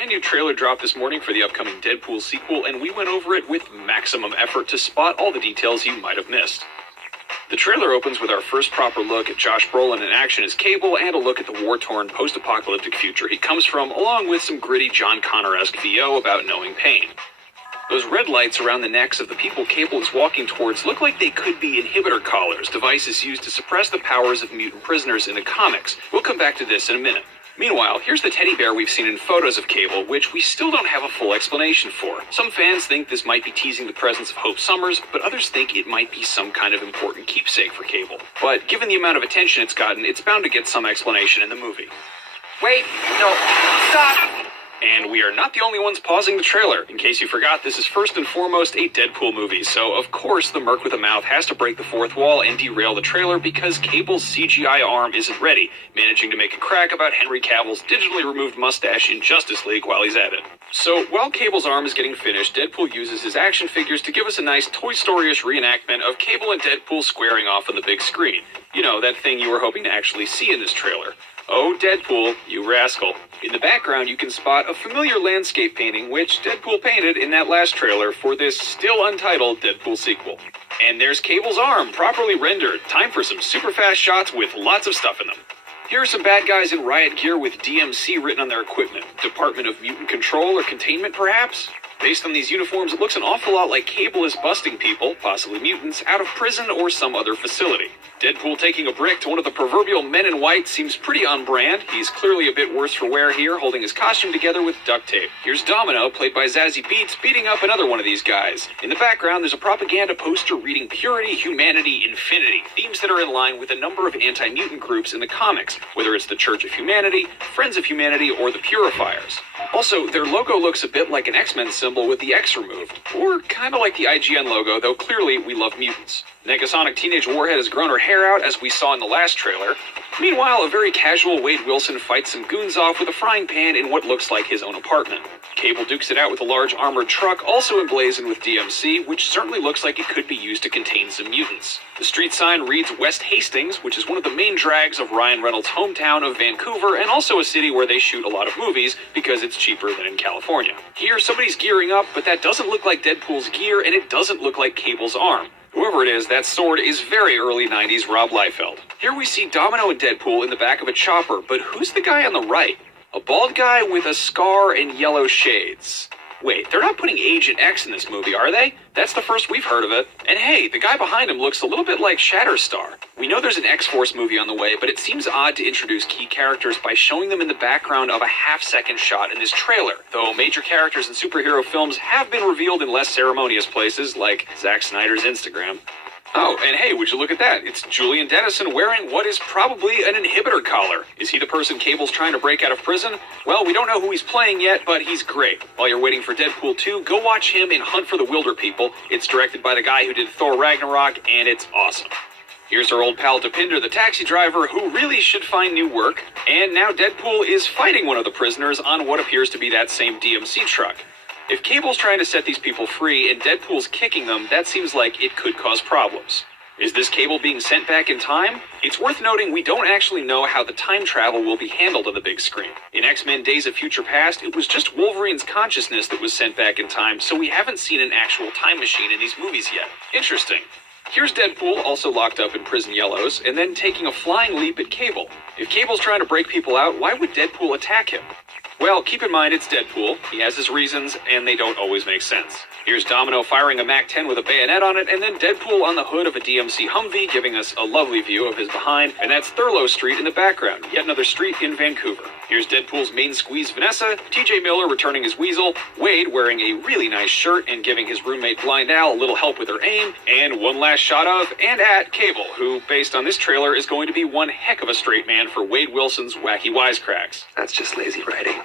brand new trailer dropped this morning for the upcoming Deadpool sequel, and we went over it with maximum effort to spot all the details you might have missed. The trailer opens with our first proper look at Josh Brolin in action as Cable and a look at the war-torn post-apocalyptic future he comes from, along with some gritty John Connor-esque VO about knowing pain. Those red lights around the necks of the people Cable is walking towards look like they could be inhibitor collars, devices used to suppress the powers of mutant prisoners in the comics. We'll come back to this in a minute. Meanwhile, here's the teddy bear we've seen in photos of Cable, which we still don't have a full explanation for. Some fans think this might be teasing the presence of Hope Summers, but others think it might be some kind of important keepsake for Cable. But given the amount of attention it's gotten, it's bound to get some explanation in the movie. Wait, no, stop! And we are not the only ones pausing the trailer. In case you forgot, this is first and foremost a Deadpool movie, so of course the merc with a mouth has to break the fourth wall and derail the trailer because Cable's CGI arm isn't ready, managing to make a crack about Henry Cavill's digitally removed mustache in Justice League while he's at it. So while Cable's arm is getting finished, Deadpool uses his action figures to give us a nice Toy Story-ish reenactment of Cable and Deadpool squaring off on the big screen. You know, that thing you were hoping to actually see in this trailer. Oh, Deadpool, you rascal. In the background, you can spot a familiar landscape painting which Deadpool painted in that last trailer for this still untitled Deadpool sequel. And there's Cable's arm, properly rendered. Time for some super fast shots with lots of stuff in them. Here are some bad guys in riot gear with DMC written on their equipment. Department of Mutant Control or Containment, perhaps? Based on these uniforms, it looks an awful lot like Cable is busting people, possibly mutants, out of prison or some other facility. Deadpool taking a brick to one of the proverbial men in white seems pretty on brand. He's clearly a bit worse for wear here, holding his costume together with duct tape. Here's Domino, played by Zazie Beetz, beating up another one of these guys. In the background, there's a propaganda poster reading Purity, Humanity, Infinity, themes that are in line with a number of anti-mutant groups in the comics, whether it's the Church of Humanity, Friends of Humanity, or the Purifiers. Also, their logo looks a bit like an X-Men symbol with the X removed, or kinda like the IGN logo, though clearly we love mutants. Negasonic Teenage Warhead has grown her hair out, as we saw in the last trailer. Meanwhile, a very casual Wade Wilson fights some goons off with a frying pan in what looks like his own apartment. Cable dukes it out with a large armored truck, also emblazoned with DMC, which certainly looks like it could be used to contain some mutants. The street sign reads West Hastings, which is one of the main drags of Ryan Reynolds' hometown of Vancouver, and also a city where they shoot a lot of movies because it's cheaper than in California. Here, somebody's gearing up, but that doesn't look like Deadpool's gear, and it doesn't look like Cable's arm. Whoever it is, that sword is very early 90s Rob Liefeld. Here we see Domino and Deadpool in the back of a chopper, but who's the guy on the right? A bald guy with a scar and yellow shades. Wait, they're not putting Agent X in this movie, are they? That's the first we've heard of it. And hey, the guy behind him looks a little bit like Shatterstar. We know there's an X-Force movie on the way, but it seems odd to introduce key characters by showing them in the background of a half-second shot in this trailer, though major characters in superhero films have been revealed in less ceremonious places, like Zack Snyder's Instagram. Oh, and hey, would you look at that? It's Julian Dennison wearing what is probably an inhibitor collar. Is he the person Cable's trying to break out of prison? Well, we don't know who he's playing yet, but he's great. While you're waiting for Deadpool 2, go watch him in Hunt for the Wilder People. It's directed by the guy who did Thor Ragnarok, and it's awesome. Here's our old pal Depinder, the taxi driver, who really should find new work. And now Deadpool is fighting one of the prisoners on what appears to be that same DMC truck. If Cable's trying to set these people free and Deadpool's kicking them, that seems like it could cause problems. Is this Cable being sent back in time? It's worth noting we don't actually know how the time travel will be handled on the big screen. In X-Men Days of Future Past, it was just Wolverine's consciousness that was sent back in time, so we haven't seen an actual time machine in these movies yet. Interesting. Here's Deadpool, also locked up in Prison Yellows, and then taking a flying leap at Cable. If Cable's trying to break people out, why would Deadpool attack him? Well, keep in mind it's Deadpool. He has his reasons, and they don't always make sense. Here's Domino firing a MAC-10 with a bayonet on it, and then Deadpool on the hood of a DMC Humvee giving us a lovely view of his behind, and that's Thurlow Street in the background, yet another street in Vancouver. Here's Deadpool's main squeeze Vanessa, TJ Miller returning as Weasel, Wade wearing a really nice shirt and giving his roommate Blind Al a little help with her aim, and one last shot of and at Cable, who, based on this trailer, is going to be one heck of a straight man for Wade Wilson's wacky wisecracks. That's just lazy writing.